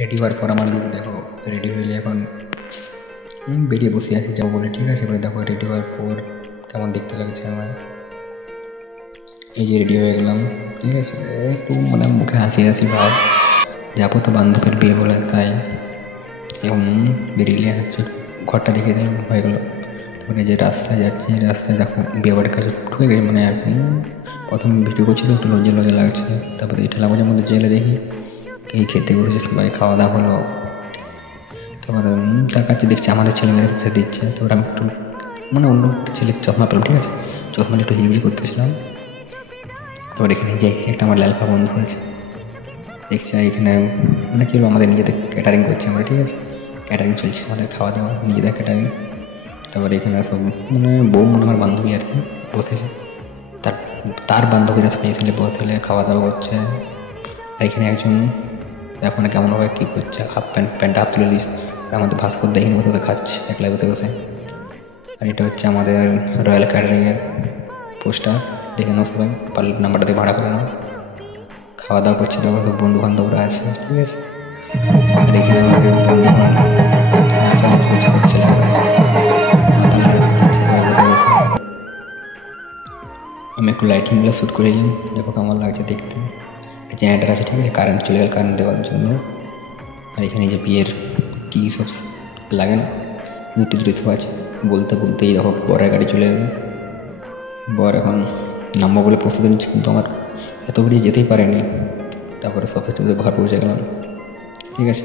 Ready হওয়ার পর আমার লুক দেখো। রেডি হইলে এখন বেরিয়ে বসে আছি যাবো বলে, ঠিক আছে। এবারে দেখো রেডি হওয়ার পর কেমন দেখতে লাগছে আমার। এই যে রেডি হয়ে গেলাম, ঠিক আছে। একটু মানে মুখে হাসি হাসি ভাব, যাবো তো বান্ধবীর বিয়ে বলে, তাই এখন বেরিয়ে হচ্ছে। ঘরটা দেখে দিলাম, হয়ে গেলো। তারপরে যে রাস্তায় যাচ্ছি, রাস্তায় দেখো বিয়ে বাড়ির কাছে ঢুকে গেছে, মানে আর কি প্রথম ভিডিও করছি তো একটু লজ্জা লজ্জা লাগছে। তারপরে এই ঠেলা মাঝে মধ্যে জেলে দেখি এই খেতে বসেছে, সবাই খাওয়া দাওয়া হলো। তারপরে তার কাছে দেখছি আমাদের ছেলেমেয়েরা তো খেতে দিচ্ছে। তারপরে আমি একটু মানে অন্য ছেলের চশমা পেলাম, ঠিক আছে। চশমা একটু হিজিবিজি করতেছিলাম। তারপর এখানে যে একটা আমার লালপা বন্ধু আছে, দেখছি এখানে মানে কী আমাদের নিজেদের ক্যাটারিং করছে আমরা, ঠিক আছে। ক্যাটারিং চলছে আমাদের, খাওয়া দাওয়া নিজেদের ক্যাটারিং। তারপরে এখানে সব মানে বউ মনে আমার বান্ধবী আর কি বসেছে, তার বান্ধবীরা সবাই এখানে বসে খাওয়া দাওয়া করছে। আর এখানে একজন দেখো না কেমনভাবে কী করছে, প্যান্ট হাফ তুলে দিস। আর আমাদের ভাস্কর দেখিনি বসে খাচ্ছে একলাই বসে বসে। আর এটা হচ্ছে আমাদের রয়্যাল ক্যাটারিংয়ের পোস্টার, দেখে নাও সবাই, পারলে নাম্বারটা দিয়ে ভাড়া করে নাও। খাওয়া দাওয়া করছে, দেখো সব বন্ধু বান্ধবরা আছে, ঠিক আছে। আর এখানে আমাদের বন্ধু সব ছেলেমেয়েরা আমি একটু লাইটিংগুলো শ্যুট করে নিলাম, দেখো কেমন লাগছে দেখতে। জেনারেটার আছে, ঠিক আছে, কারেন্ট চলে গেল, কারেন্ট দেওয়ার জন্য। আর এখানে যে বিয়ের কী সব লাগে না, দুটো সব আছে। বলতে বলতেই দেখো বরের গাড়ি চলে এলো। বর এখন নামবো বলে প্রস্তুতি নিচ্ছে, কিন্তু আমার এত বেরিয়ে যেতেই পারেনি। তারপরে সব ঘর পৌঁছে গেলাম, ঠিক আছে।